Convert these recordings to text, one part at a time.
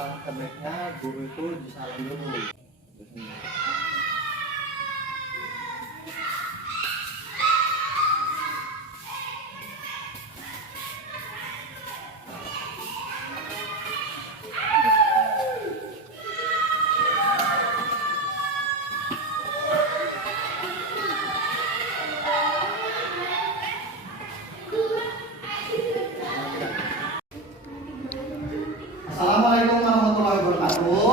sebaiknya guru itu disalam dulu. Assalamualaikum warahmatullahi wabarakatuh.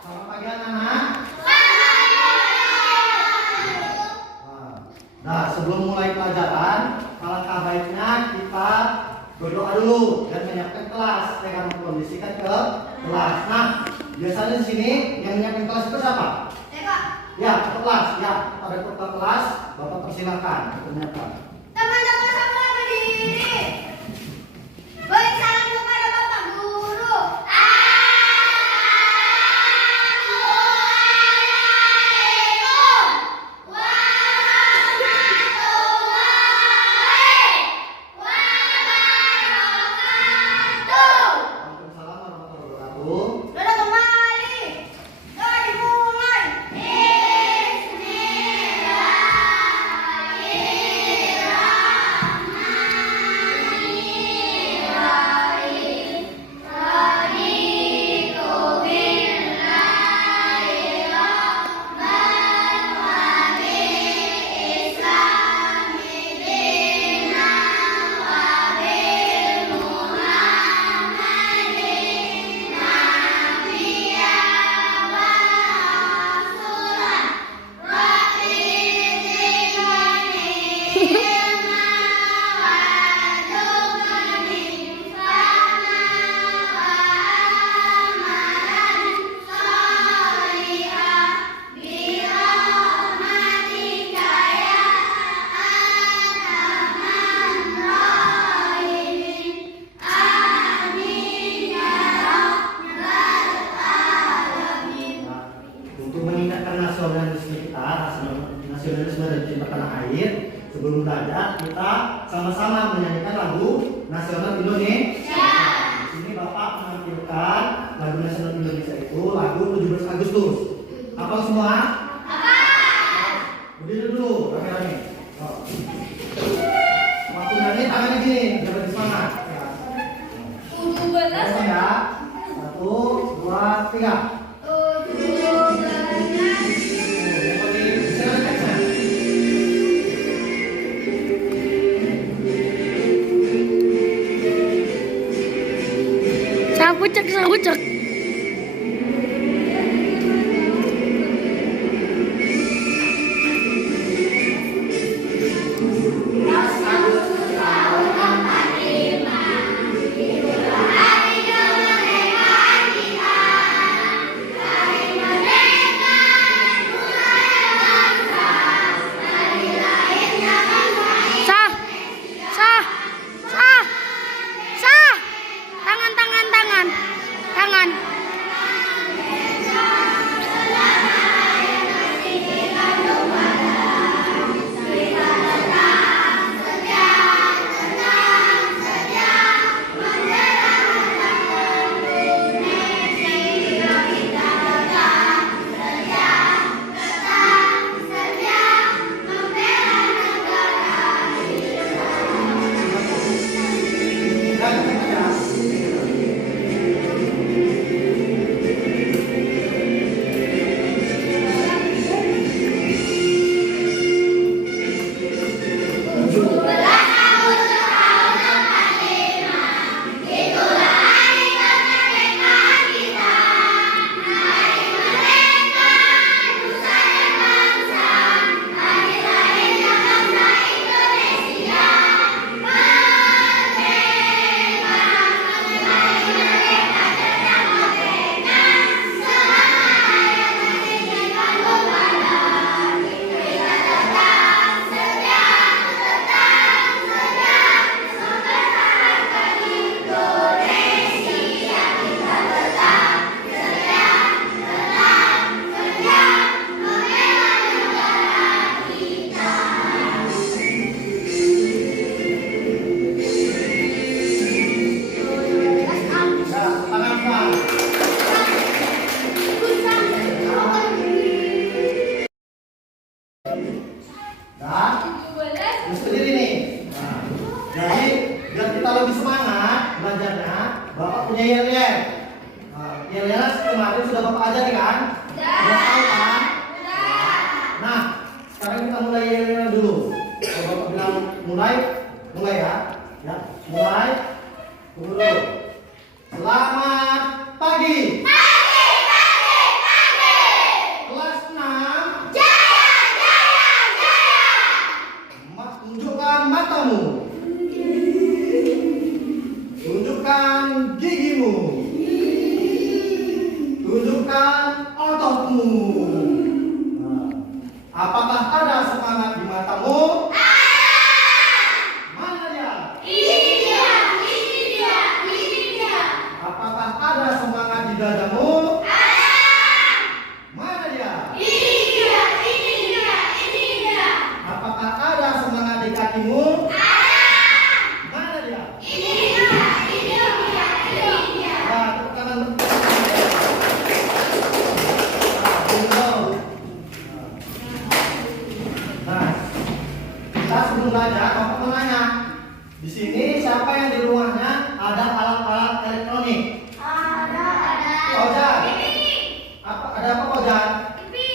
Selamat pagi anak-anak. Nah, sebelum mulai pelajaran, alangkah baiknya kita berdoa dulu dan menyiapkan kelas dengan mengkondisikan ke kelas. Nah, biasanya di sini yang menyiapkan kelas itu siapa? Ya, kelas. Ya, pada kelas, Bapak persilakan menyiapkan. Teman-teman semua berdiri. Beri salam kepada Bapak Guru. Assalamualaikum warahmatullahi wabarakatuh. Waalaikumsalam warahmatullahi wabarakatuh. Sudah kembali. Doa dimulai. Untuk meningkatkan nasionalisme kita, nasionalisme dan cinta tanah air, sebelum belajar kita sama-sama menyanyikan lagu nasional Indonesia. Di sini Bapak menampilkan lagu nasional Indonesia itu lagu 17 Agustus. Hafal semua? Berdiri dulu, rame-rame. Waktu nyanyi tangannya gini, biar lebih semangat. Ya. 1, 2, 3. Sahucek. Sah. Tangan. Dan terus berdiri nih. Nah, jadi biar kita lebih semangat belajarnya, Bapak punya yel-yel. Nah, yel-yel kemarin sudah Bapak ajari kan? Sudah tahu kan? Nah, sekarang kita mulai yel-yel dulu. Kalau Bapak bilang mulai ya. Ya, mulai. Tunggu dulu. Selamat pagi. Kelas 6. Tunjukkan matamu. Tunjukkan gigimu. Tunjukkan ototmu. Nah, apakah ada semangat di matamu? Mana dia? Apakah ada semangat di dadamu? Mana dia? Apakah ada semangat di kakimu? Mana dia? Nah, tepuk tangan. Nah, kita sebelum belajar, Bapak mau nanya. Di sini siapa yang di rumahnya ada alat-alat elektronik? Ojan. Ada apa Ojan?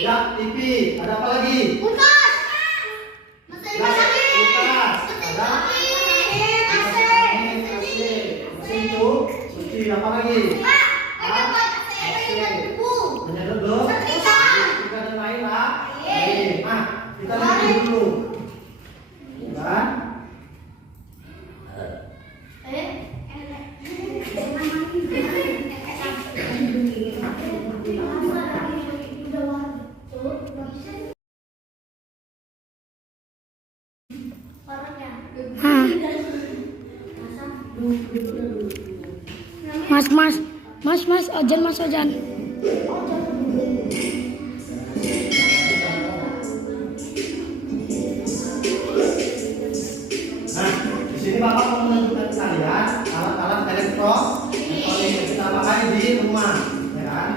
Ya, TV. Ada apa lagi? Kulkas. Mesin cuci apa lagi? Hanya duduk. Kita dan lain lah. Nah, kita lagi dulu. Kan? Ah. Mas, Ojan. Nah, di sini Bapak mau menunjukkan kalian alat-alat elektronik yang kita pakai di rumah, ya kan?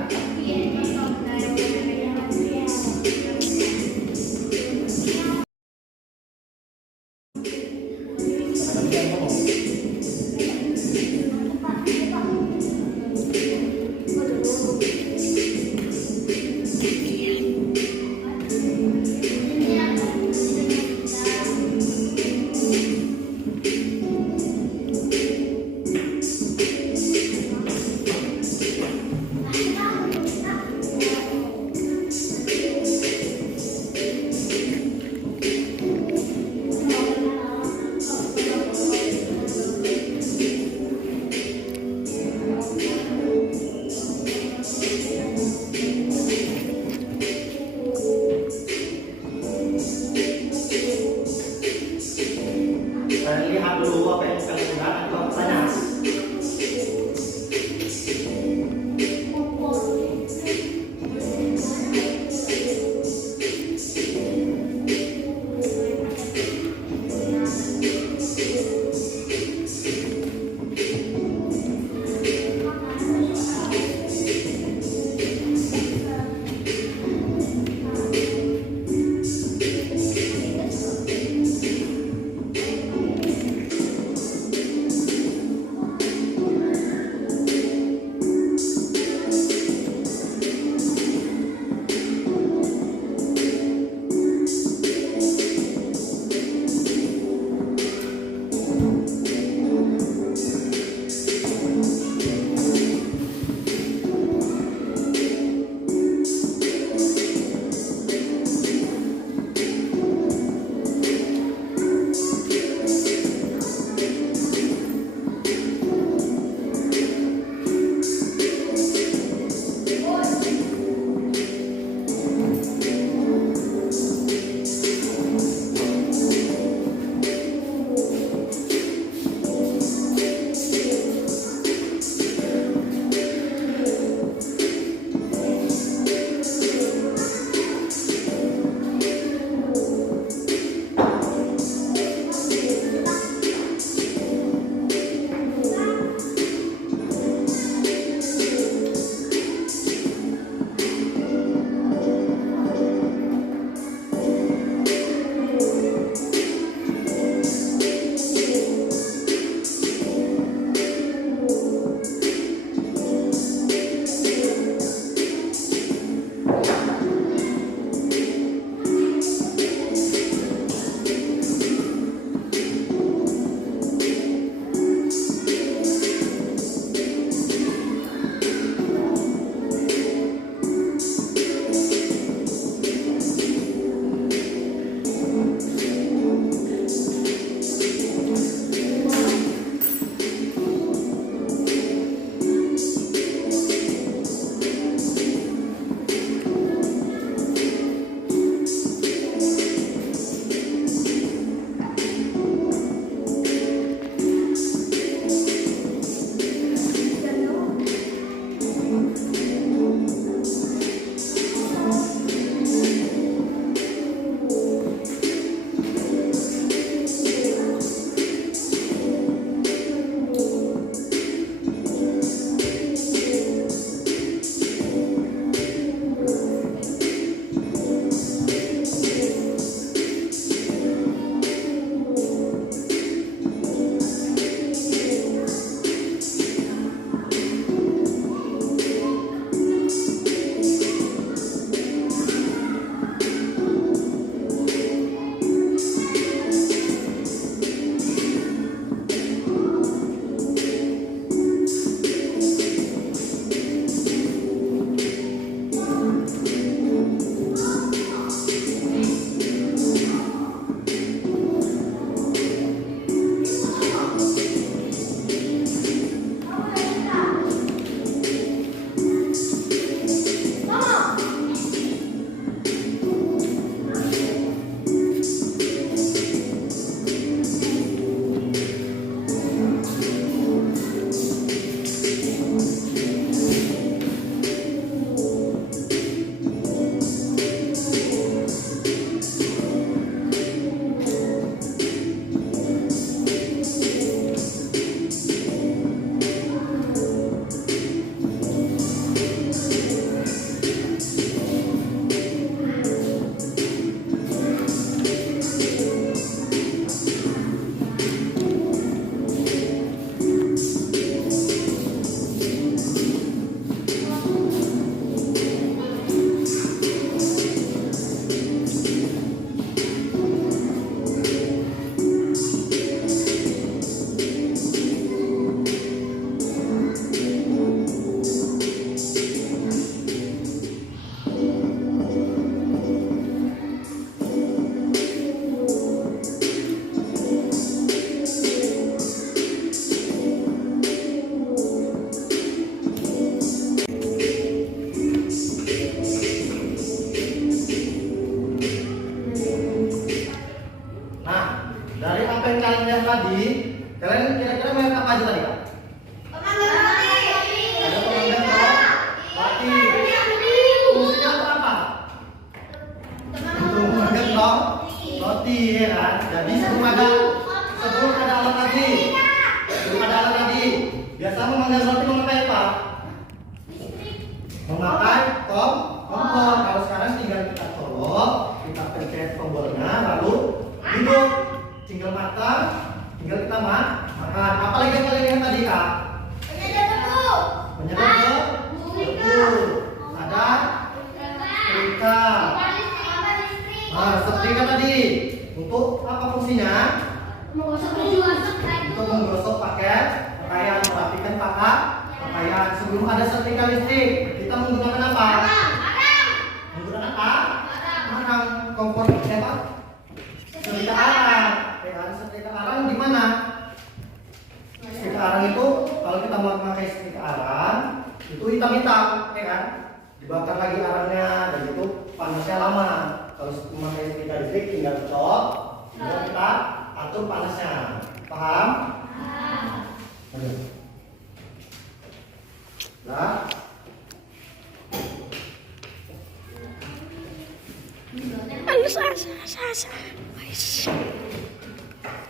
tadi, kalian kira-kira merek apa aja tadi Kak? Ada pemanggang roti. Fungsinya untuk apa? Untuk memanggang roti ya kan. Jadi sebelum ada alat tadi, biasa memanggang roti memakai apa? Memakai kompor. Kalau sekarang tinggal kita colok, kita pencet tombolnya, lalu hidup, tinggal matang, tinggal kita makan. Apalagi yang kalian lihat tadi Kak? Penyedap tebu, ada setrika. Nah, setrika tadi untuk apa fungsinya? Untuk menggosok pakaian, merapikan pakaian. Sebelum ada setrika listrik, kita menggunakan apa? Menggunakan apa? Arang. Kompor apa? Setrika arang. Setrika arang di mana? Setrika arang itu kalau kita mau memakai setrika arang itu hitam-hitam, ya kan? Dibakar lagi arangnya dan itu panasnya lama. Kalau memakai setrika listrik tinggal cocok, tinggal kita atur panasnya. Paham? Nah,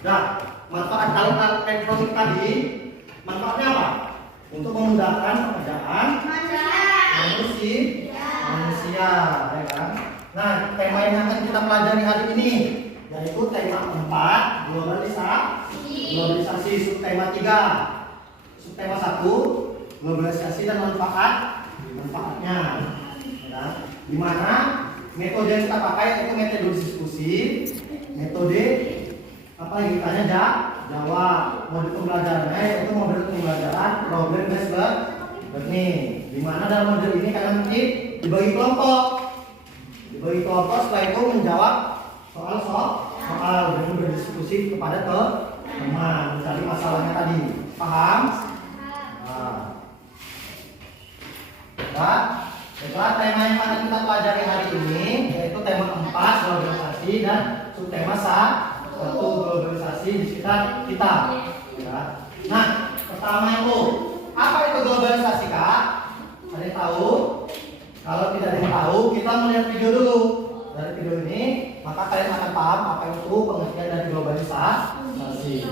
nah, manfaat alat elektronik tadi, manfaatnya apa? Untuk memudahkan pekerjaan manusia, ya kan? Nah, tema yang akan kita pelajari hari ini yaitu tema 4, globalisasi, subtema 3. Subtema 1, globalisasi dan manfaatnya. Ya, di mana metode yang kita pakai itu metode diskusi, metode apa yang kita jawab, mode pembelajarannya yaitu mode pembelajaran problem based learning. Di mana dalam model ini kalian nanti dibagi kelompok setelah itu menjawab soal dan berdiskusi kepada teman mencari masalahnya tadi. Paham? Nah, setelah tema yang akan kita pelajari hari ini yaitu tema 4 globalisasi dan subtema 1 globalisasi di sekitar kita. Ya. Nah, pertama itu apa itu globalisasi Kak? Ada yang tahu? Kalau tidak ada yang tahu, kita melihat video dulu. Dari video ini, maka kalian akan paham apa itu pengertian dari globalisasi.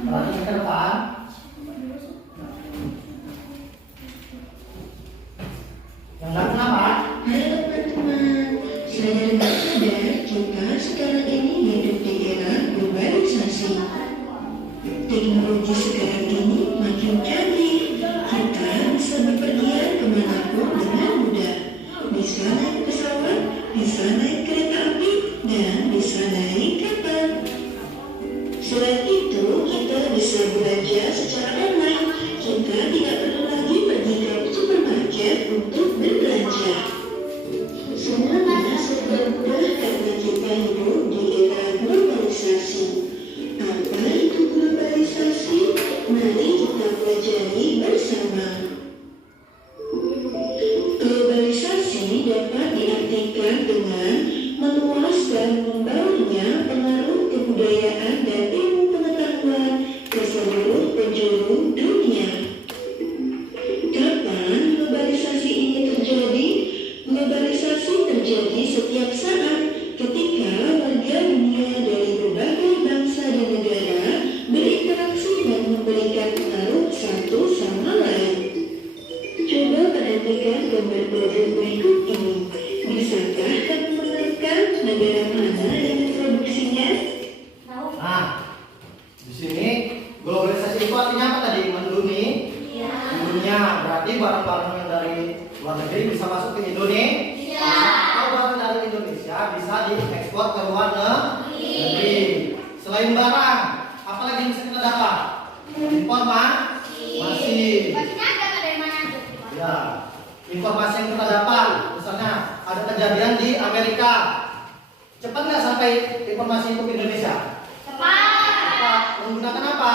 Perhatikan ke depan. Yang lain apa? Halo teman-teman, sadar nggak sadar kita sekarang ini hidup di era globalisasi. Teknologi sekarang ini makin canggih. Kita bisa berpergian kemanapun dengan mudah. Bisa naik pesawat, bisa naik kereta api, dan bisa naik kapal. Selain itu, kita bisa belanja secara online. Kita tidak perlu lagi pergi ke supermarket untuk berbelanja. Semuanya serba mudah karena kita hidup di era globalisasi. Apa itu globalisasi? Mari kita pelajari bersama. Globalisasi dapat diartikan dengan meluas dan membawanya pengaruh kebudayaan dan ilmu pengetahuan ke seluruh penjuru dunia. Kapan globalisasi ini terjadi? Globalisasi terjadi setiap saat ketika warga dunia dari berbagai bangsa dan negara berinteraksi dan memberikan pengaruh satu sama lain. Coba perhatikan gambar berikut ini. Bisakah kamu menemukan negara mana yang memproduksinya? Nah, di sini globalisasi itu artinya apa tadi? Mendunia. Berarti barang-barang yang dari luar negeri bisa masuk ke Indonesia. Atau barang dari Indonesia bisa diekspor ke luar negeri. Selain barang, apa lagi yang bisa kita dapat? Informasi. Ya, informasi yang kita dapat. Misalnya ada kejadian di Amerika. Cepat nggak sampai informasi itu ke Indonesia? Cepat. Menggunakan apa?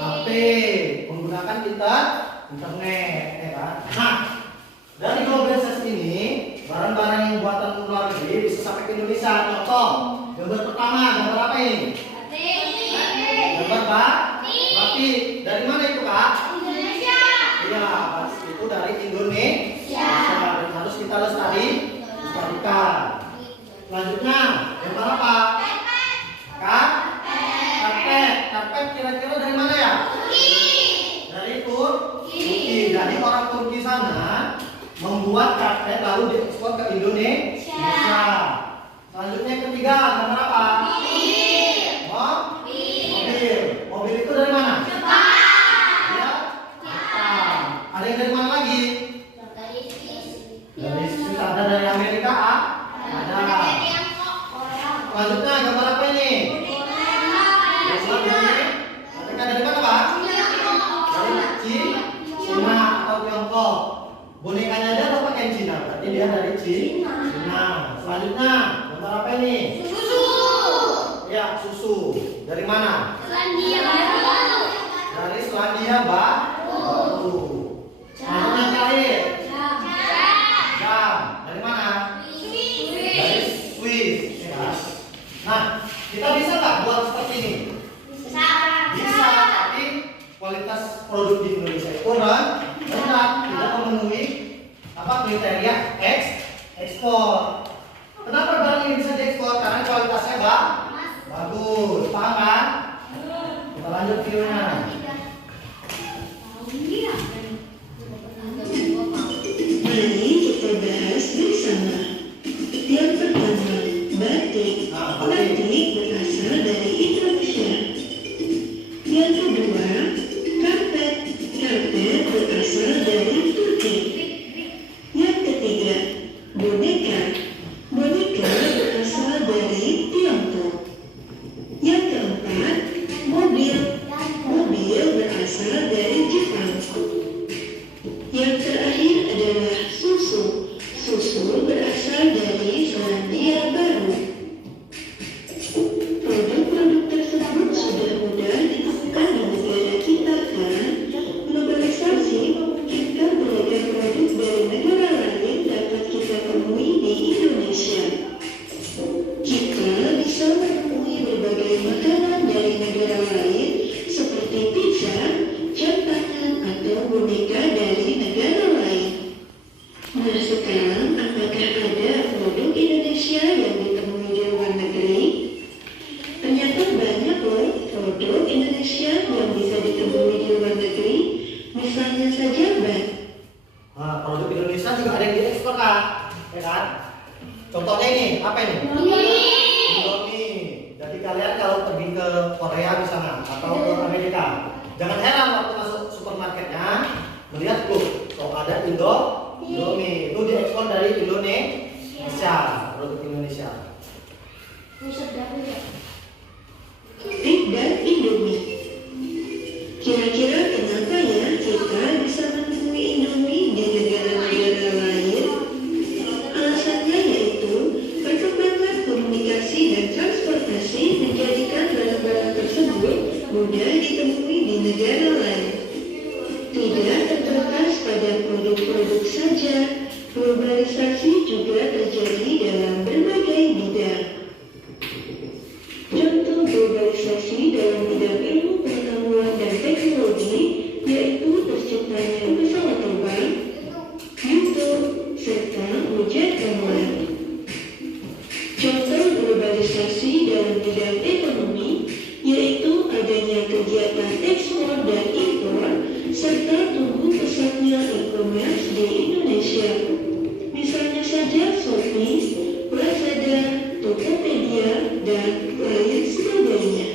HP. Menggunakan internet, ya kan? Nah, dari globalisasi ini, barang-barang yang buatan luar negeri bisa sampai ke Indonesia. Contoh, Gambar pertama, gambar apa ini? Gambar batik. Dari mana itu kak? Indonesia. Iya, itu dari Indonesia. Harus kita lestarikan. Selanjutnya, gambar apa? Karpet kira-kira dari mana ya? Dari Turki. Jadi orang Turki sana membuat karpet lalu diekspor ke Indonesia. Selanjutnya yang ketiga, gambar apa? Mobil itu dari mana? Jepang. Ya, Jepang. Ada yang dari mana lagi? Dari Swiss. Ada dari Amerika? Ada. Selanjutnya gambar apa ini? Mereka dari mana pak? Dari Cina atau Tiongkok. Bonekanya aja atau pakai Cina? Berarti dia dari Cina. Selanjutnya gambar apa ini? Ya, susu. Dari mana? Dari Selandia Baru. Selanjutnya terakhir. Jam. Dari mana? Dari Swiss. Ya. Nah, kita bisa nggak buat seperti ini? Bisa, tapi kualitas produk di Indonesia itu rendah, tidak memenuhi kriteria ekspor. Kenapa barang ini bisa diekspor? Karena kualitasnya bagus, paham kan? Kita lanjut videonya. Mari kita bahas bersama. Yang pertama, batik. Batik berasal dari Indonesia. Yang kedua, karpet. Karpet berasal dari Turki. Yang ketiga, boneka. Boneka berasal dari Tiongkok. Yang keempat, mobil. Mobil berasal dari Jepang. Yang terakhir adalah susu. Susu berasal dari Selandia Baru. Produk-produk tersebut sudah mudah ditemukan di negara kita kan? Globalisasi memungkinkan beragam produk dari negara lain dapat kita temui di Indonesia. Kita bisa menemui berbagai makanan dari negara lain seperti pizza, jam tangan, atau boneka dari negara lain. Nah sekarang, apakah ada produk Indonesia yang ditemui di luar negeri? Ternyata banyak loh produk Indonesia yang bisa ditemui di luar negeri. Misalnya saja ban. Nah, produk Indonesia juga ada yang diekspor kan? Ya kan? Contohnya ini, apa ini? Indomie. Jadi kalian kalau pergi ke Korea misalnya atau ke Amerika, jangan heran waktu masuk supermarketnya melihat kok ada Indomie. Itu diekspor dari Indonesia, produk Indonesia. Tik dan Indomie. Kira-kira kenapa ya kita bisa menemui Indomie di negara-negara lain? Alasannya yaitu perkembangan komunikasi dan transportasi menjadikan barang-barang tersebut mudah ditemui di negara lain. Tidak terbatas pada produk-produk saja, globalisasi juga terjadi dalam berbagai bidang. Contoh globalisasi dalam bidang ilmu pengetahuan dan teknologi yaitu terciptanya pesawat terbang, YouTube, serta ojek online. Contoh globalisasi dalam bidang ekonomi yaitu adanya kegiatan ekspor dan impor serta tumbuh pesatnya e-commerce di Indonesia. Misalnya saja Shopee, Lazada, Tokopedia, dan lain sebagainya.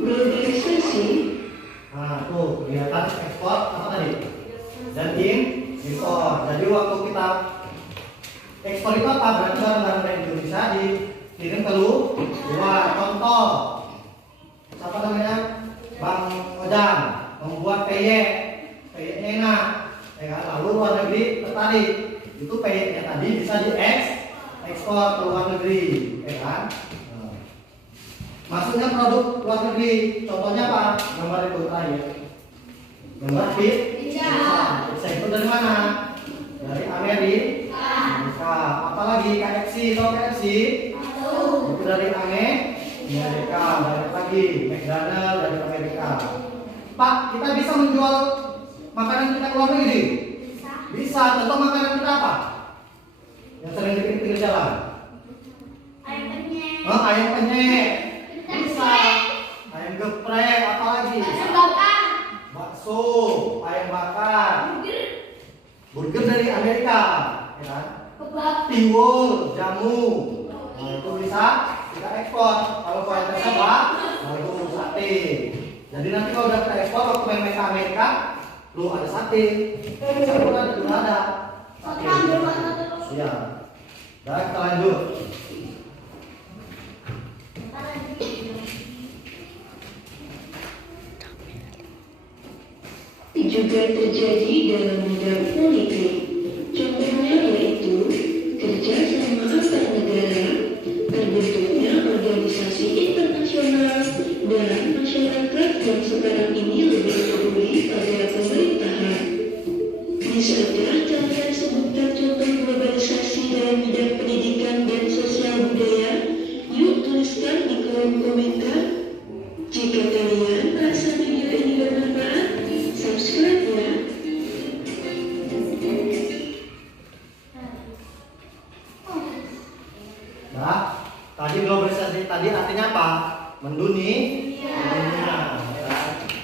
Globalisasi. Nah, tuh kelihatan ekspor apa tadi? Dan impor. Jadi waktu kita ekspor itu apa? Berarti barang-barang dari Indonesia dikirim ke luar. Contoh, siapa namanya? Bang Ojang membuat peyeknya enak, ya kan? Lalu luar negeri tertarik. Itu peyeknya tadi bisa diekspor ke luar negeri, ya kan? Maksudnya produk luar negeri, contohnya apa? Gambar itu terakhir. Gambar pizza. Pizza itu dari mana? Dari Amerika. Apalagi KFC, tahu KFC? Itu dari Amerika, balik lagi McDonald dari Amerika. Pak, kita bisa menjual makanan kita ke luar negeri? Bisa. Contoh makanan kita apa? Yang sering di pinggir jalan? Ayam penyet. Oh, ayam penyet. Bisa. Ayam geprek, apa lagi? Ayam bakar. Bakso, ayam bakar. Burger dari Amerika, ya kan? Kebab. Tiwul, jamu. Nah, itu bisa kita ekspor. Kalau kualitasnya baik, nah itu sate. Jadi nanti kalau udah kita ekspor, waktu main-main ke Amerika, lu ada sate. Saya pun ada sate. Iya. Nah, kita lanjut. Juga terjadi dalam bidang politik. Contohnya yaitu kerjasama antar negara, terbentuknya organisasi internasional, dan masyarakat yang sekarang ini lebih peduli pada pemerintahan. Bisakah kalian sebutkan contoh globalisasi dalam bidang pendidikan dan sosial budaya? Yuk tuliskan di kolom komentar. Jika kalian merasa video ini bermanfaat, subscribe ya. Nah, tadi globalisasi tadi artinya apa? Mendunia.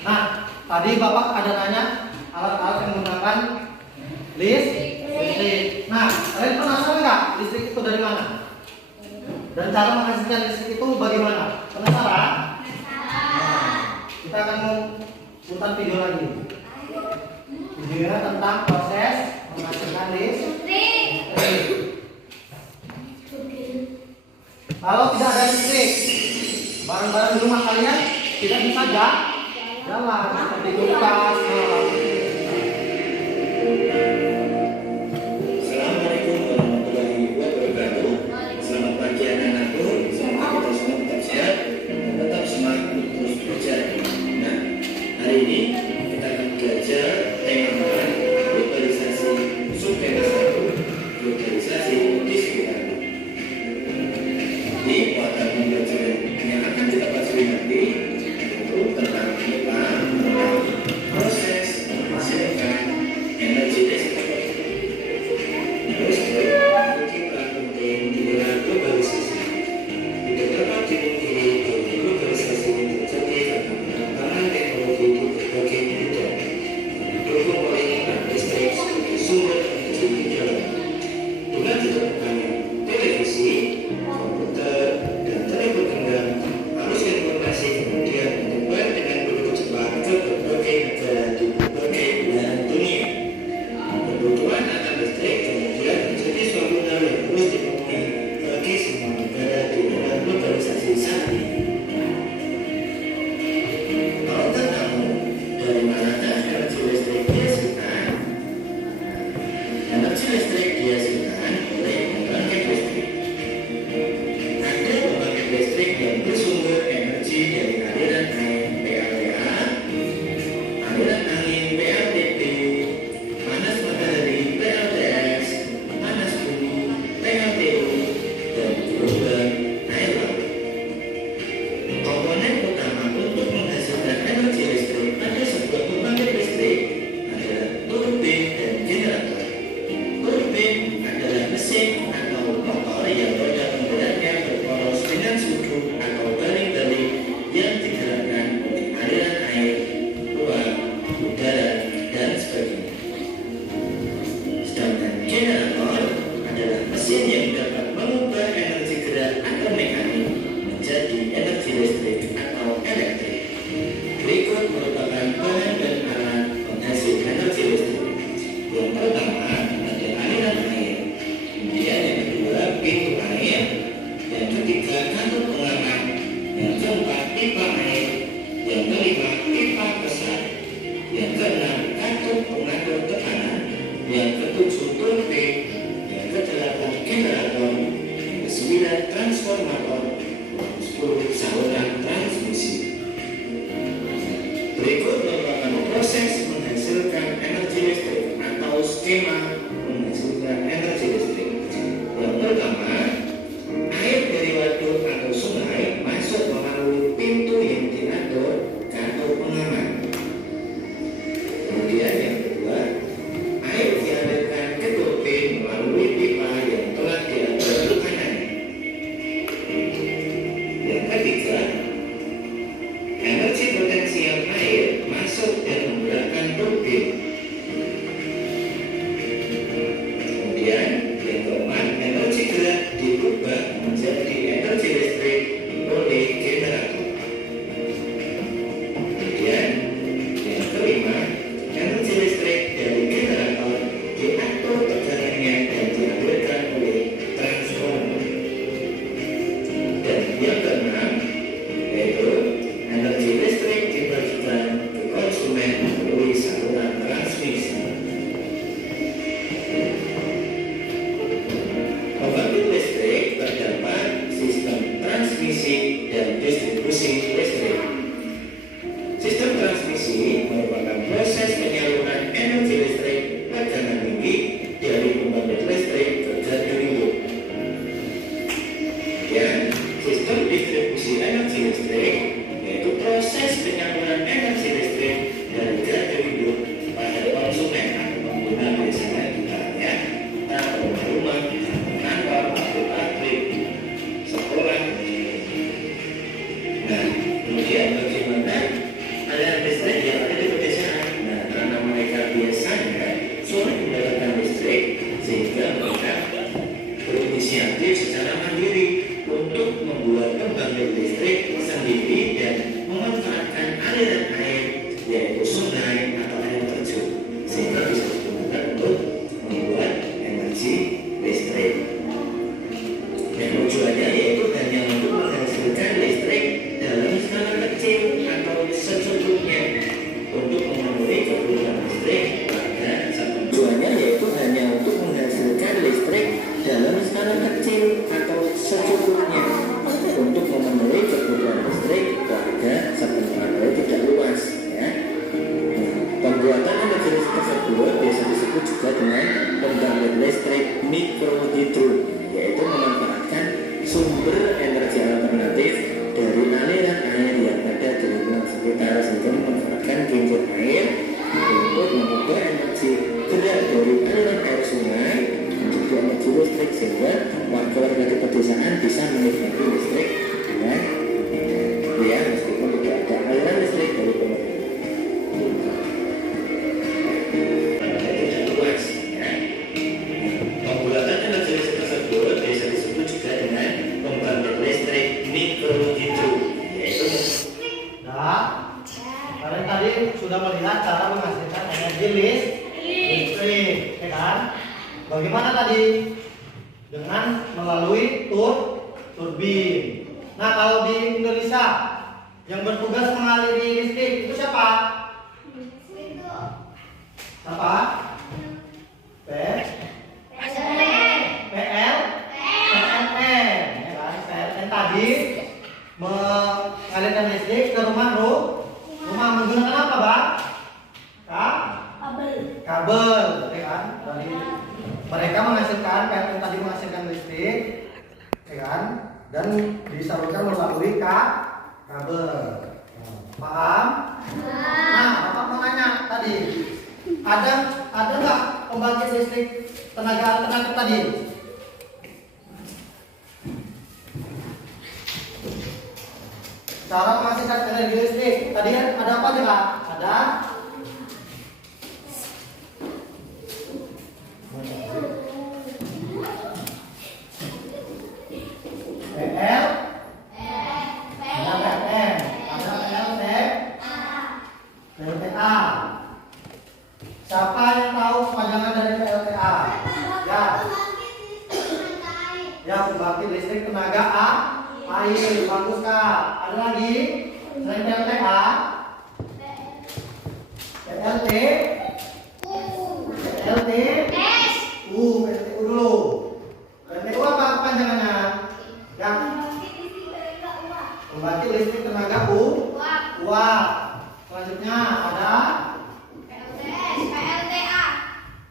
Nah, tadi Bapak ada nanya alat-alat yang menggunakan listrik. Nah, kalian penasaran nggak listrik itu dari mana? Dan cara menghasilkan listrik itu bagaimana? Penasaran? Kita akan putar video lagi. Videonya tentang proses menghasilkan listrik. Kalau tidak ada listrik, barang-barang di rumah kalian tidak bisa jalan seperti kulkas. Assalamualaikum warahmatullahi wabarakatuh. Selamat pagi anak-anakku. Semoga kita semua tetap sehat dan tetap semangat untuk terus belajar. Nah, hari ini kita akan belajar tema globalisasi subtema 1, globalisasi di sekitarmu. Di pada pembelajaran yang akan kita pelajari nanti itu tentang proses menghasilkan energi listrik. Terus kita penting di dalam globalisasi. Tidak dapat dipungkiri bahwa globalisasi ini terjadi karena pengembangan teknologi di berbagai bidang, didukung oleh iklan listrik sebagai sumber energi hidrogen. Dengan ditemukannya televisi, komputer, dan telepon genggam, arus informasi kemudian menyebar dengan begitu cepat ke berbagai negara di berbagai belahan dunia. Kebutuhan akan listrik kemudian menjadi suatu hal yang harus dipenuhi bagi semua negara di dalam globalisasi saat ini. Tahukah kamu dari manakah energi listrik dihasilkan? Energi listrik dihasilkan oleh pembangkit listrik. Ada pembangkit listrik yang bersumber energi dari aliran air PLTA, aliran angin PLTP, panas matahari PLTS, panas bumi PLTU, dan gelombang air laut. Komponen utama untuk menghasilkan energi listrik pada sebuah pembangkit listrik adalah turbin dan generator. Turbin adalah mesin atau motor yang roda penggeraknya berporos dengan sudut atau baling-baling yang digerakkan oleh aliran air, uap, udara, dan sebagainya. Sedangkan generator adalah mesin yang dapat mengubah energi gerak atau mekanik menjadi energi listrik atau elektrik. Berikut merupakan bahan dan alat penghasil energi listrik. Yang pertama ada aliran air, kemudian yang kedua pintu air, yang ketiga kantung pengaman, yang keempat pipa air, yang kelima pipa besar, yang keenam kantung pengatur tekanan, yang ketujuh turbin, yang kedelapan generator, yang kesembilan transformator, yang ke-10 saluran transmisi. Berikut merupakan proses menghasilkan energi listrik atau skema menghasilkan energi listrik. Yang pertama, air dari waduk atau sehingga mereka berinisiatif secara mandiri untuk membuat pembangkit listrik sendiri dan memanfaatkan aliran air yaitu sungai atau air terjun sehingga bisa digunakan untuk membuat energi listrik. Dan tujuannya yaitu hanya untuk menghasilkan listrik dalam skala kecil atau secukupnya untuk memenuhi kebutuhan listrik pada satu. Tujuannya yaitu hanya untuk menghasilkan listrik dalam skala kecil atau secukupnya untuk memenuhi kebutuhan listrik warga setempat, tidak luas ya. Pembuatan energi listrik tersebut biasa disebut juga dengan pembangkit listrik mikrohidro, yaitu memanfaatkan sumber energi alternatif dari aliran air yang ada di lingkungan sekitar sehingga memanfaatkan kincir air untuk mengubah energi gerak dari aliran air sungai menjadi energi listrik sehingga warga-warga di pedesaan bisa menikmati listrik dengan ya meskipun tidak ada aliran listrik dari pemerintah. Pembuatan energi listrik tersebut bisa disebut juga dengan pembangkit listrik mikrohidro, yaitu kalian tadi sudah melihat cara menghasilkan energi listrik, ya kan? Bagaimana tadi? Dengan melalui turbin. Nah, kalau di Indonesia yang bertugas mengaliri listrik itu siapa? Siapa? PLN, ya kan? PLN tadi mengalirkan listrik ke rumah menggunakan apa, Bang? Kabel, ya kan? Dari mereka menghasilkan PLN tadi menghasilkan listrik, ya kan? Dan disalurkan melalui kabel. Paham? Nah, Bapak mau nanya tadi, ada nggak pembangkit listrik tenaga alternatif tadi? Cara menghasilkan energi listrik tadi ada apa aja, Kak? Ada PL, ada PLN, ada PLTA. Siapa yang tahu kepanjangan dari PLTA? Ya, pembangkit listrik tenaga air. Bagus, Kak. Ada lagi selain PLTA? PLTU dulu. PLTU apa kepanjangannya? Ya, pembangkit listrik tenaga uap. Selanjutnya ada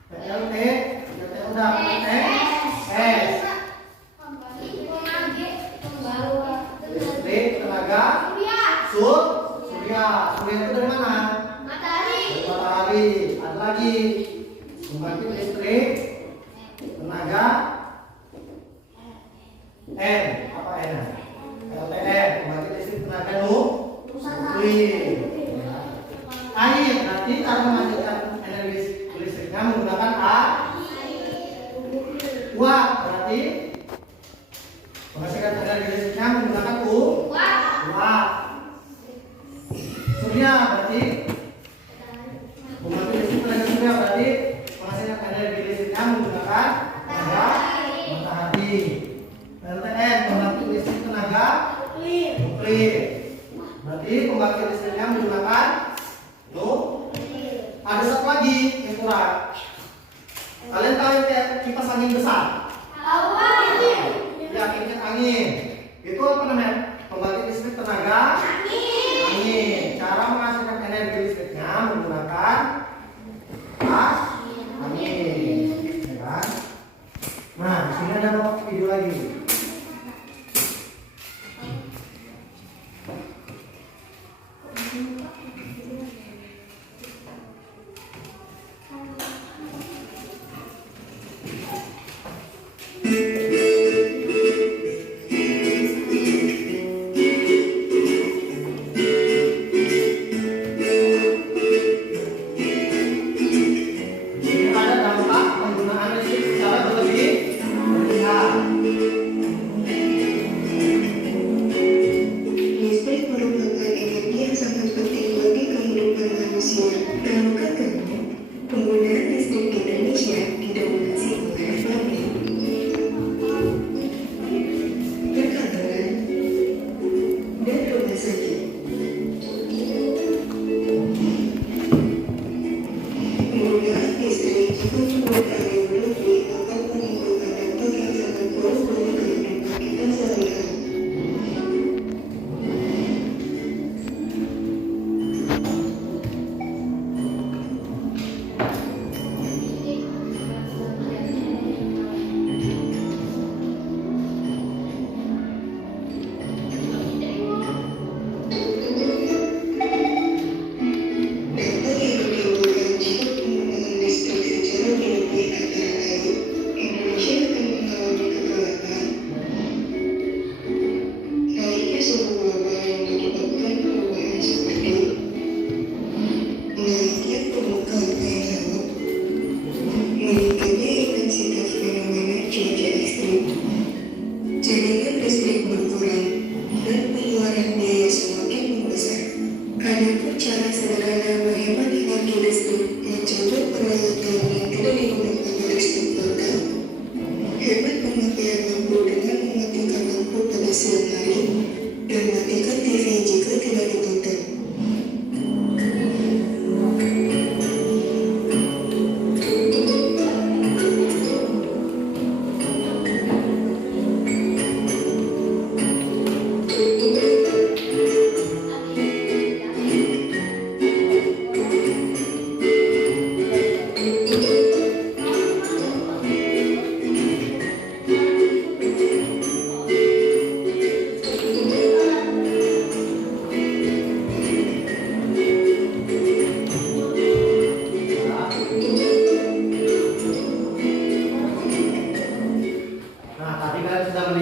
PLT udah PLTS. Listrik tenaga surya. Surya itu dari mana? Dari matahari. Ada lagi pembangkit listrik tenaga N. Apa N? PLTN. Pembangkit listrik tenaga nuklir. Air. Nanti cara menghasilkan energi listriknya menggunakan uap. Berarti menghasilkan energi listriknya menggunakan uap. Surya berarti pembangkit listrik tenaga surya berarti menghasilkan energi listriknya menggunakan tenaga matahari. PLTN pembangkit listrik tenaga nuklir. Berarti pembangkit listriknya menggunakan ada satu lagi yang kurang. Kalian tahu kipas angin besar? Ya, kipas angin. Itu apa namanya? Pembangkit listrik tenaga angin. Cara menghasilkan energi listriknya menggunakan angin, ya kan? Nah, di sini ada video lagi.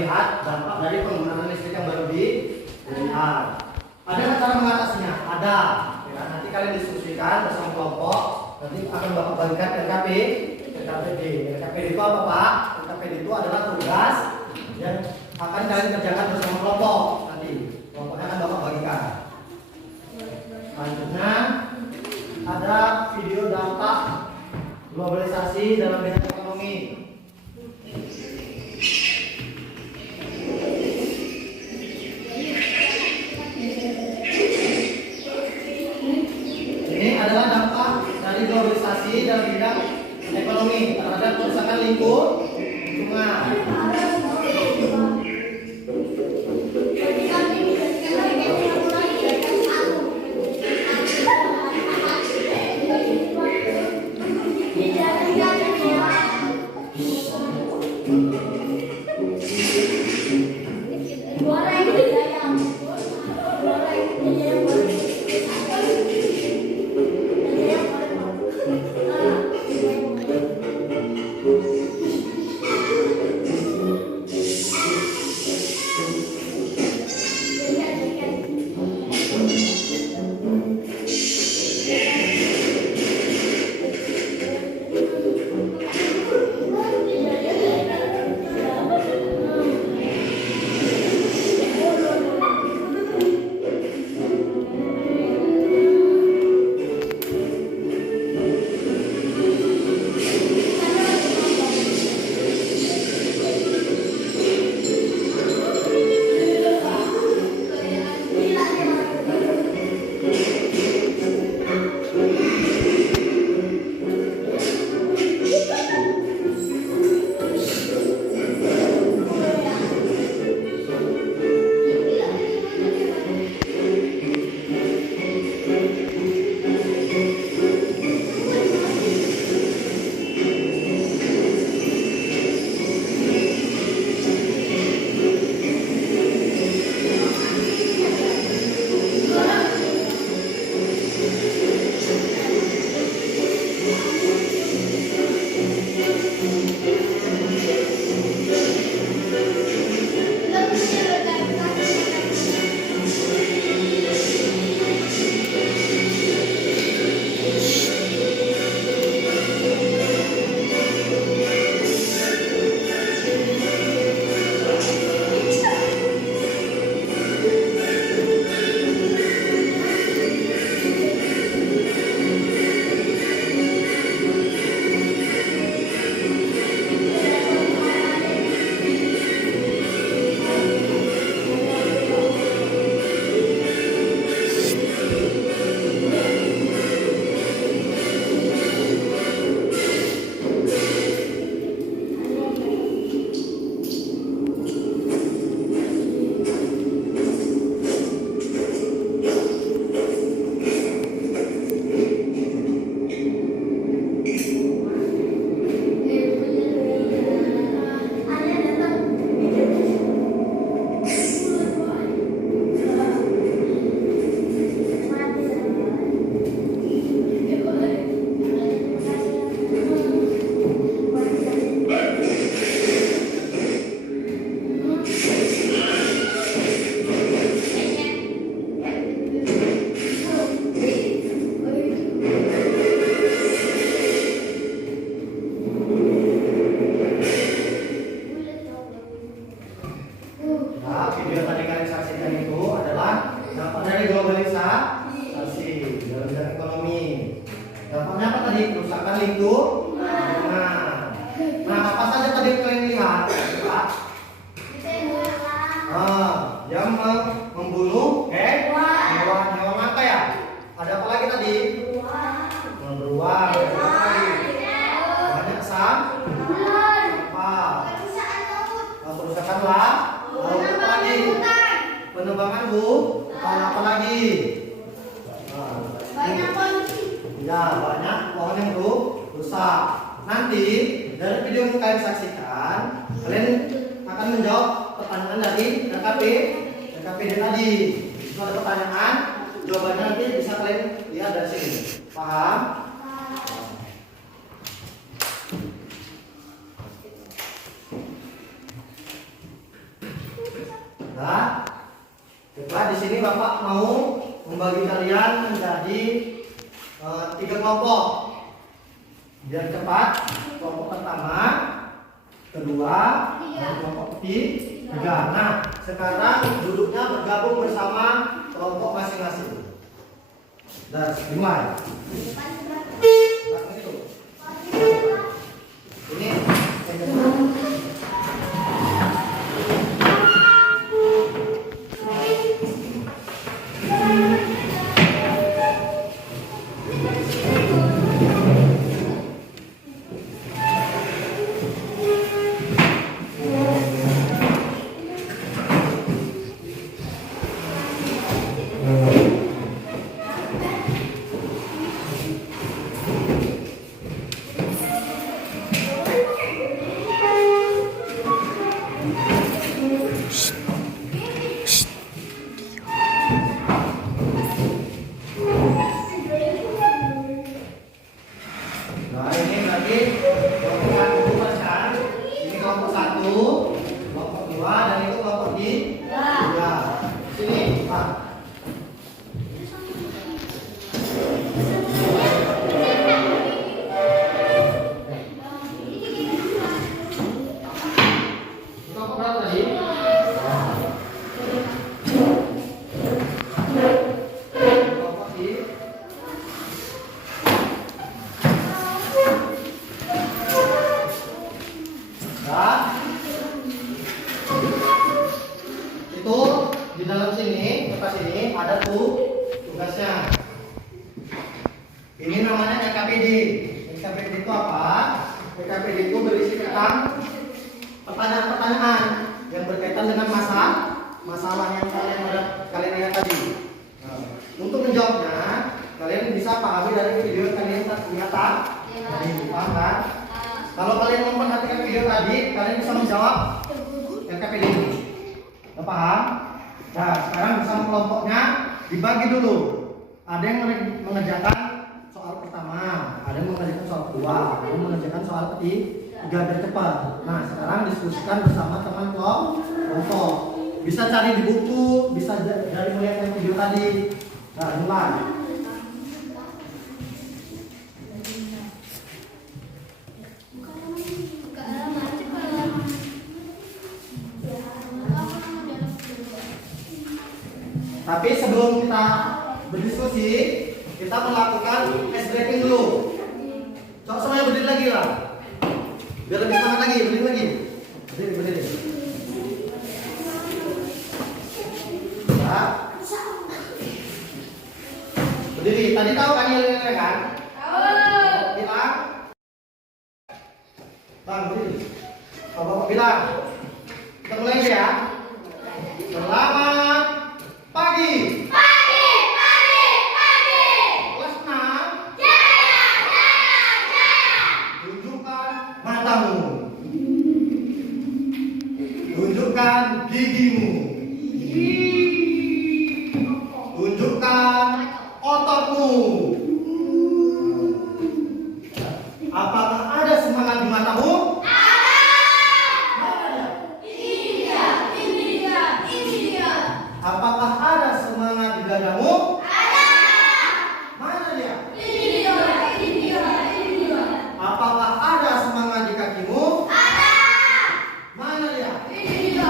melihat dampak dari penggunaan listrik yang berlebihan. Ada nggak cara mengatasinya? Ada. Ya, nanti kalian diskusikan bersama kelompok. Nanti akan Bapak bagikan RKP, RKPD. RKPD itu apa Pak? RKPD itu adalah tugas yang akan kalian kerjakan bersama kelompok. Nanti kelompoknya akan Bapak bagikan. Selanjutnya ada video dampak globalisasi dalam bidang ekonomi. Ini adalah dampak dari globalisasi dalam bidang ekonomi terhadap kerusakan lingkungan. Membunuh hewan apa ya? Ada apa lagi tadi? Beruang. Banyak sampah. Kerusakan laut. Apa lagi? Penebangan hutan. Apa lagi? Banyak polusi. Ya, banyak pohon yang rusak. Nanti dari video yang kalian saksikan, kalian akan menjawab pertanyaan dari RKPD tadi. Kalau ada pertanyaan, jawabannya nanti bisa kalian lihat dari sini. Paham? sini Bapak mau membagi kalian menjadi 3 kelompok. Biar cepat. Kelompok pertama, kedua, dan kelompok ketiga. Nah, sekarang duduknya bergabung bersama kelompok masing-masing. Dan dimulai. Belakang itu. Ini yang kedua. Nah, ini berarti kelompok 1 kan? Ini kelompok 1, kelompok 2, dan itu kelompok 3. Sini, Pak. Kelompok berapa tadi? Kelompok 3. Dan itu di dalam sini, kertas ini ada tugasnya. Ini namanya EKPD. EKPD itu apa? EKPD itu berisi tentang pertanyaan-pertanyaan yang berkaitan dengan masalah yang kalian lihat tadi. Nah, untuk menjawabnya, kalian bisa pahami dari video yang kalian lihat tadi, paham kan? Kalau kalian memperhatikan video tadi, kalian bisa menjawab LKPD ini. Udah paham? Nah, sekarang bersama kelompoknya dibagi dulu. Ada yang mengerjakan soal pertama, ada yang mengerjakan soal kedua, ada yang mengerjakan soal ketiga biar cepat. Nah, sekarang diskusikan bersama teman kelompok. Bisa cari di buku, bisa dari melihat video tadi. Nah, mulai. Tapi sebelum kita berdiskusi, kita melakukan ice breaking dulu. Coba semuanya berdiri lagi lah. Biar lebih semangat lagi, berdiri lagi. Berdiri. Ya. Berdiri. Tadi tahu kan nilai kan? Tahu. Bilang. Bang, berdiri. Bapak bilang. Kita mulai ya. Selamat pagi. Kelas 6. Tunjukkan matamu. Tunjukkan gigimu. Tunjukkan ototmu. Apakah ada semangat di matamu? Apakah ada semangat di dadamu? Ada. Mana dia? Ini dia. Apakah ada semangat di kakimu? Ada. Mana dia? Ini dia.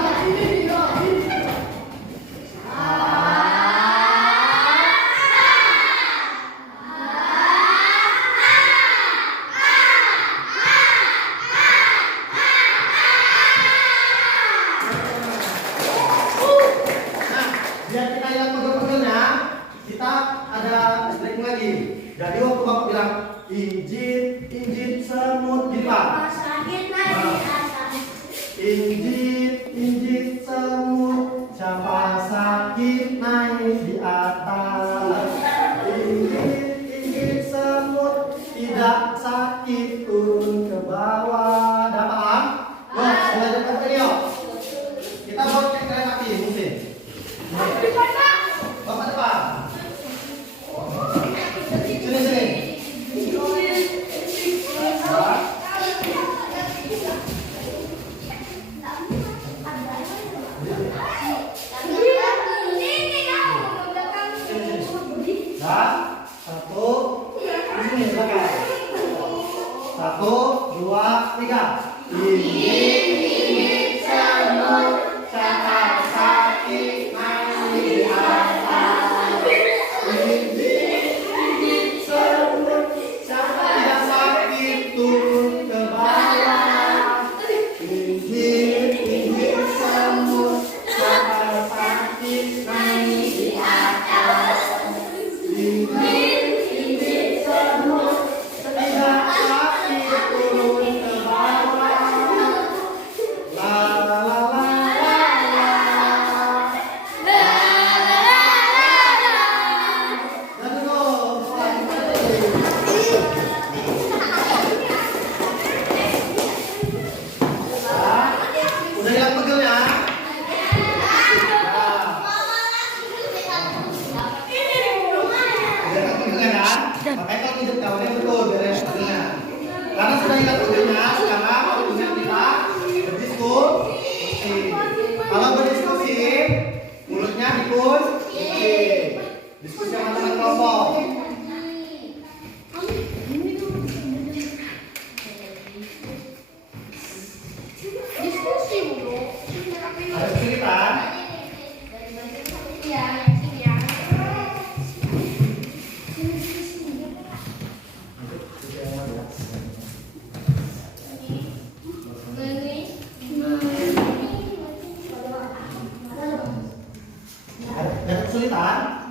Biar kita lihat pegel-pegelnya, kita ada string lagi. Jadi waktu Bapak bilang injit semut gitu Pak. Injit semut, siapa sakit naik di atas. Injit semut, tidak sakit turun ke bawah. Dah paham? Wah, belajar tadi yuk. Kita baru cek kaki mungkin. Bapak depan. Sini. Gigit semut, sakit sakit main di atas. Gigit semut, tidak sakit turun ke bawah. Gigit semut, sakit sakit main di atas. Gigit semut, tidak sakit turun ke bawah. La la la la la la. Aduh, udah hilang pegel ya? Udah hilang pegelnya kan? Makanya kalau hidup kawannya betul biar hilang pegelnya. Karena sudah hilang pegelnya, sekarang waktunya kita berdiskusi. Kalau berdiskusi, mulutnya dikunci. Diskusi sama teman kelompok. Diskusi dulu. Ada kesulitan? Iya, iya. Ada kesulitan?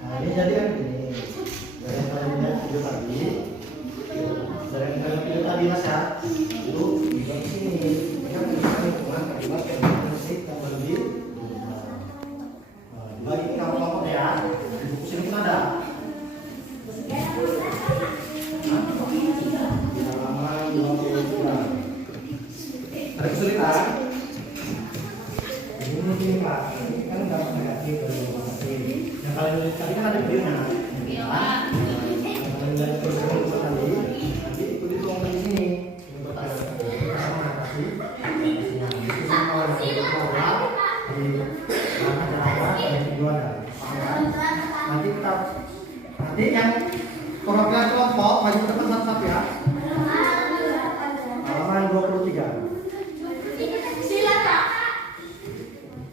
Nah, ini jadi kan gini. Dari yang tadinya video tadi, dari yang video tadi mas ya, itu juga sini. Mereka punya lingkungan kalimat yang musik yang lebih. Dibagi kelompok ya. Di buku sini pun ada. Di halaman 23. Ada kesulitan? Ini Pak, ini kan nggak negatif dari negatif. Yang kalian tulis tadi kan ada videonya. Yang kalian lihat program tadi, nanti ikuti tulisan di sini. Ini pertanyaan sama kasih. Itu sama yang kita program di mana cara yang kedua ada. Nanti kita yang program kelompok maju ke depan satu ya. Halaman 23. Silakan.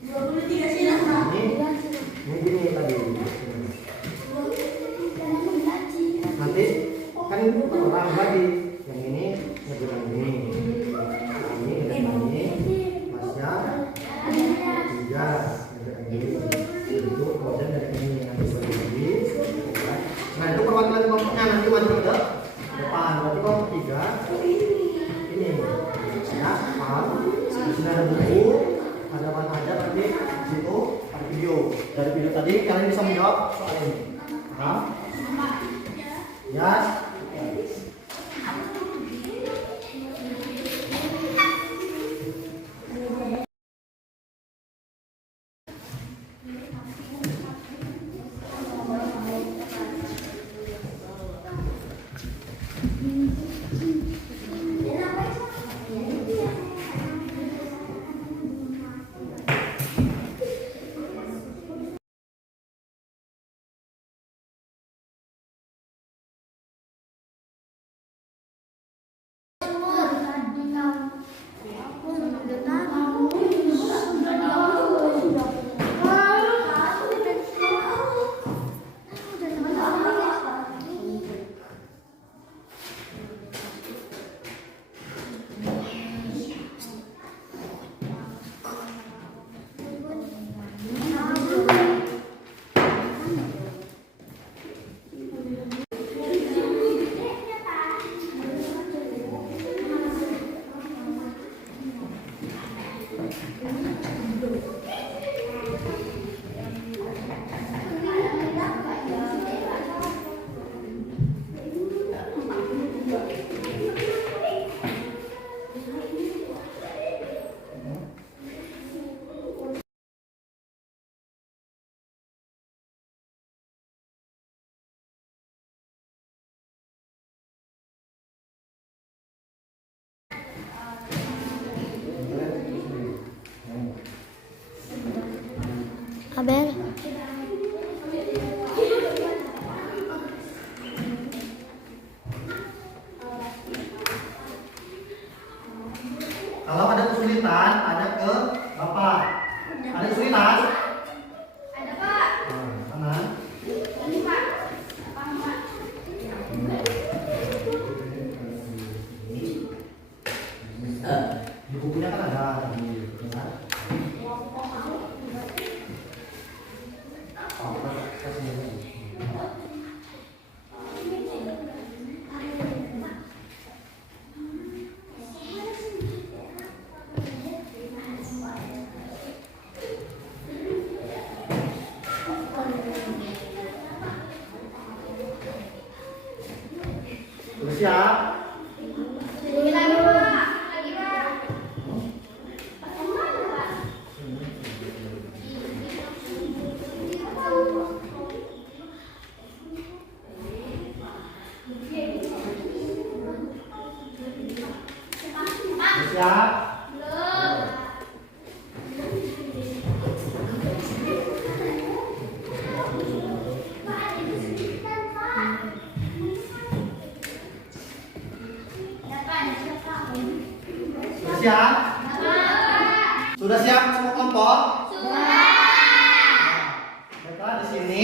23 silakan. Ini gini tadi. Nanti kan itu orang lagi. Yang ini ngebilang ini. Ini ngebilang ini. Masnya tiga ngebilang ini. Itu kemudian dari ini nanti berdiri. Nah itu perwakilan kelompoknya nanti maju ke depan. Berarti kelompok tiga. Ini ya, paham? Di sini ada buku. Ada mana aja nanti di situ ada video. Dari video tadi kalian bisa menjawab soal ini. Paham? Ya. Abel. Kalau ada kesulitan, ada ke Bapak. Ada kesulitan? Ada Pak. Mana? Ini Pak. Apa Pak? Di bukunya kan ada. Sudah siap? Lagi Pak. Lagi Pak. Sudah siap? Belum. Sudah siap? Sudah siap semua kelompok? Baiklah, di sini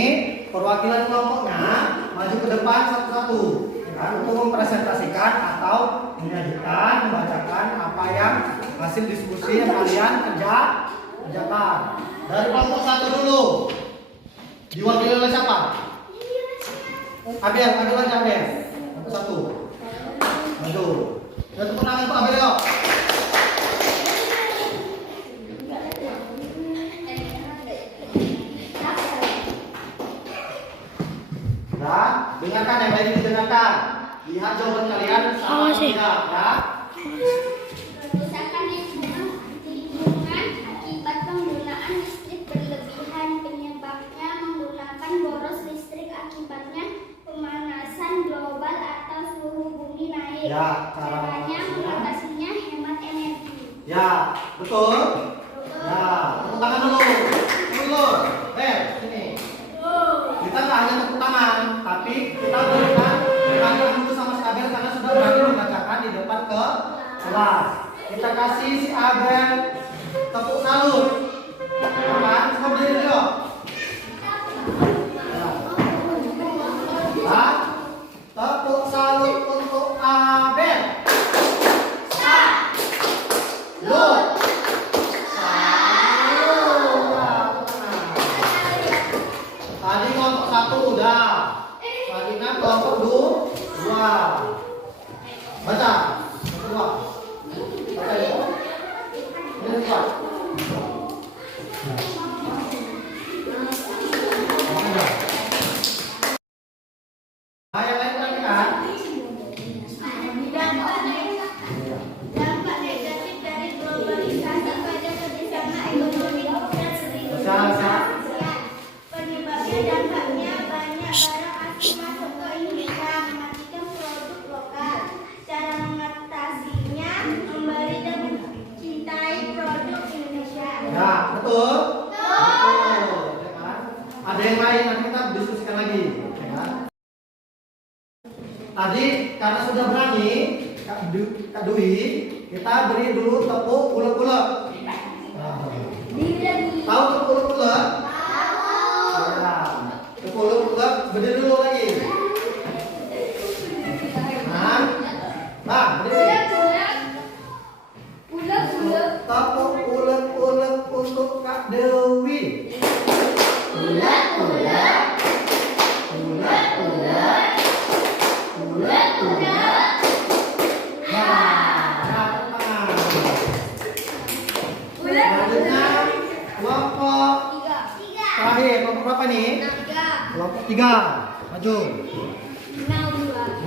perwakilan kelompoknya maju ke depan satu-satu, ya kan, untuk mempresentasikan atau menyajikan, membacakan apa yang hasil diskusi yang kalian kerjakan. Dari kelompok satu dulu, diwakili oleh siapa? Abel, Abel aja Abel. Satu. Maju. Dan tepuk tangan untuk Abel yuk. Dan dengarkan yang baik didengarkan. Lihat jawaban kalian sama atau tidak, ya. Kerusakan lingkungan akibat penggunaan listrik berlebihan, penyebabnya menggunakan boros listrik, akibatnya pemanasan global atau suhu bumi naik. Ya, Caranya mengatasinya hemat energi. Ya, betul. Ya, tepuk tangan dulu. Dulu. Sini. Kita nggak hanya tepuk tangan, tapi kita berikan penghargaan dulu sama si Abel karena sudah berani membacakan di depan ke kelas. Kita kasih si Abel tepuk salut. Kan? Semua berdiri dulu. Ya. Tepuk salut untuk Abel. Salut. Tadi kelompok satu udah. Selanjutnya kelompok dua. Baca. Kedua. Baca ya. Ini dua. Nah, yang lain perhatikan. Dampak negatif dari globalisasi pada kerjasama ekonomi dan Baca. penyebabnya dampaknya banyak barang asing masuk ke Indonesia, mematikan produk lokal. Cara mengatasinya membeli dan mencintai produk Indonesia. Ya, betul. Betul. Ya kan? Ada yang lain nanti kita diskusikan lagi. Ya kan? Tadi karena sudah berani Kak Dwi, kita beri dulu tepuk ulek-ulek. Tahu tepuk ulek-ulek? Ya. Tepuk ulek-ulek, berdiri dulu lagi. Nah, berdiri. Tepuk ulek-ulek untuk Kak Dewi. Ulek-ulek. Ulek-ulek. Ulek-ulek. Selanjutnya kelompok terakhir, kelompok berapa nih? Kelompok 3. Maju.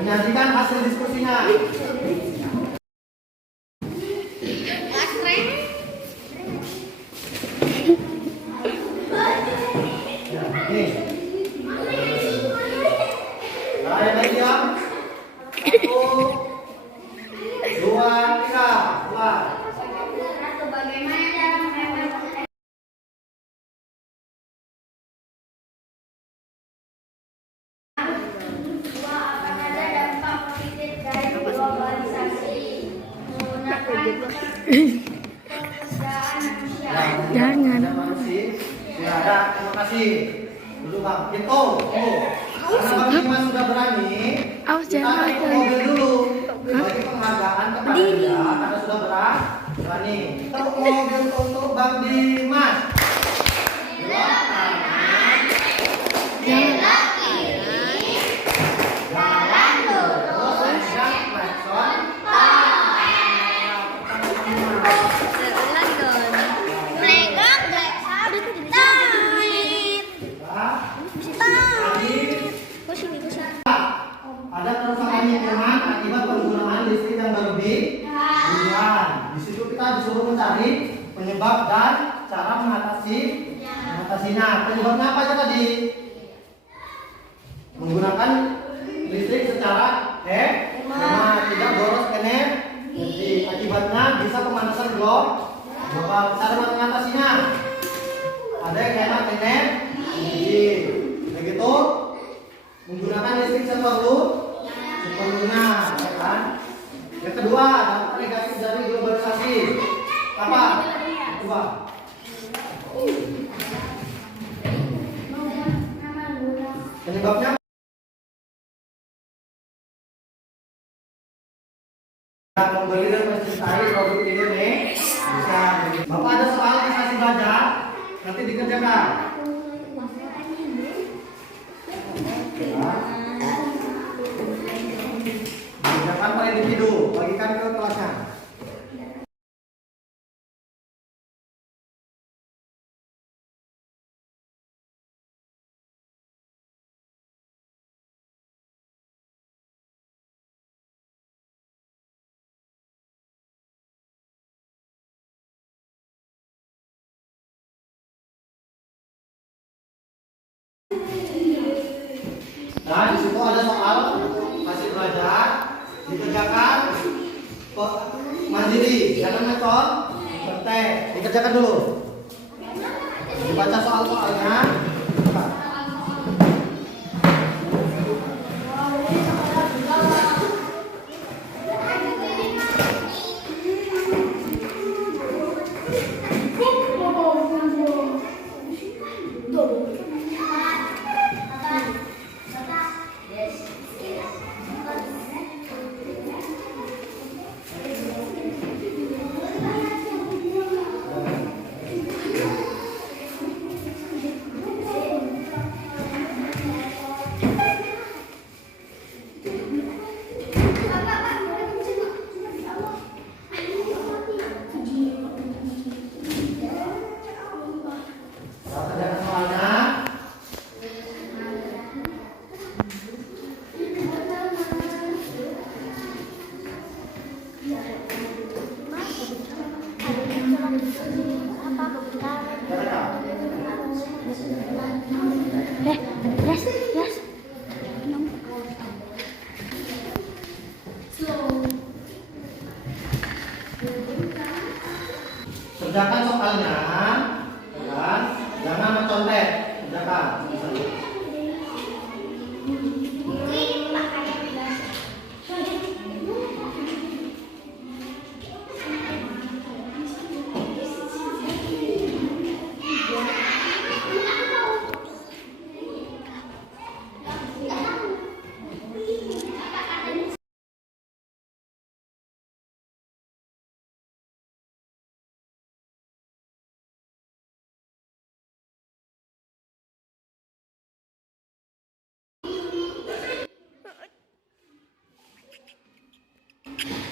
Menyajikan hasil diskusinya. Ya, nih. Nah, yang lain diam. 1, 2, 3. Keluar. Bagaimana cara menghemat Apakah ada dampak positif dari globalisasi? Jangan. Ya, ada. Terima kasih. Dulu Bang. Itu. Karena Bang Dimas sudah berani. Awas Kita jangan naik ke makan. mobil dulu. Bagi penghargaan kepada dia karena sudah berani. Tepuk mobil untuk Bang Dimas. Ada kerusakan lingkungan akibat penggunaan listrik yang berlebihan. Di situ kita disuruh mencari penyebab dan cara mengatasinya. Penyebabnya apa aja tadi? Menggunakan listrik secara tidak boros energi. Akibatnya bisa pemanasan global. Cara mengatasinya ada yang hemat energi. Begitu menggunakan listrik seperlunya, ya kan? Yang kedua, dampak negatif dari globalisasi. Apa? Coba. Penyebabnya membeli dan mencintai produk Indonesia. Bapak ada soal yang kasih belajar, nanti dikerjakan. Kerjakan per individu, bagikan ke kelasnya. Nah, di situ ada soal hasil belajar dikerjakan mandiri, jangan metode bertek, dikerjakan dulu. Dibaca soalnya. Yes. Kerjakan soalnya, kan? Jangan mencontek. Kerjakan.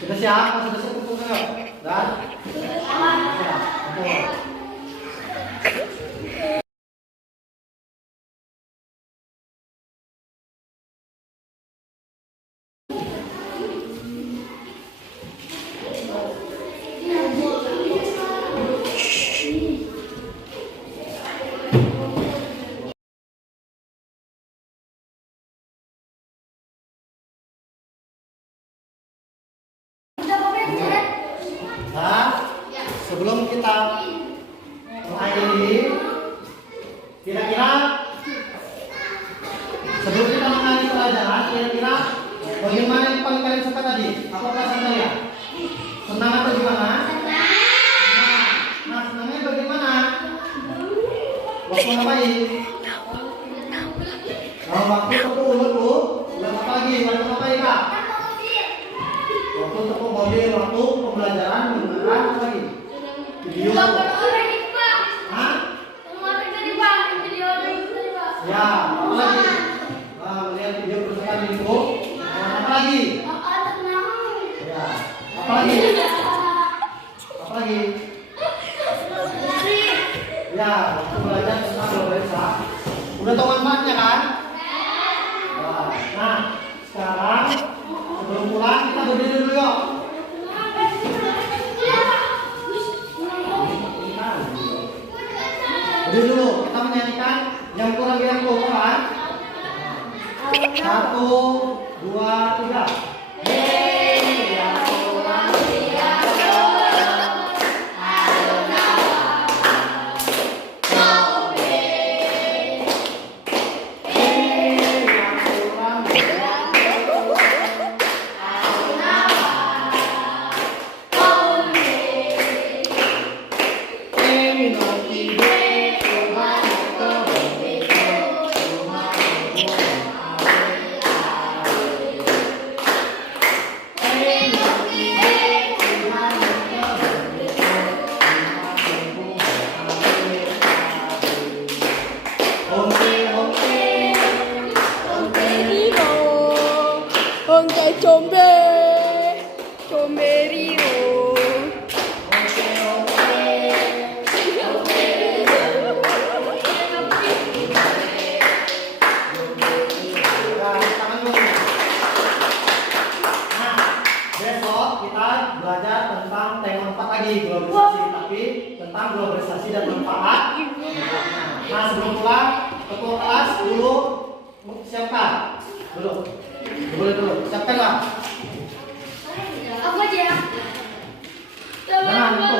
Sudah siap? Sudah siap untuk dan sebelum kita mengakhiri, kira-kira sebelum kita mengakhiri pelajaran, kira-kira bagaimana yang paling kalian suka tadi? Apa perasaan kalian? Senang atau gimana? Nah, senangnya bagaimana? Waktu ngapain? Nah, waktu tepuk ulet tuh. Ulet apa lagi? Waktu ngapain kak? Waktu tepuk mobil, waktu pembelajaran menggunakan apa lagi? Video. Hah? Ya, apa lagi? Nah, melihat video perusahaan info. Nah, apa lagi? Ya, apa lagi? Apa lagi? Ya, waktu belajar tentang globalisasi. Udah tahu manfaatnya kan? Nah, sekarang sebelum pulang kita berdiri dulu yuk. Berdiri dulu, kita menyanyikan yang kurang bilang kan? 1, 2, 3. Hei, yang kurang bilang belajar tentang tema 4 lagi, globalisasi, tapi tentang globalisasi dan manfaat. Nah, sebelum pulang, ketua kelas dulu siapkan dulu, siapkan lah. Apa aja? Jangan lupa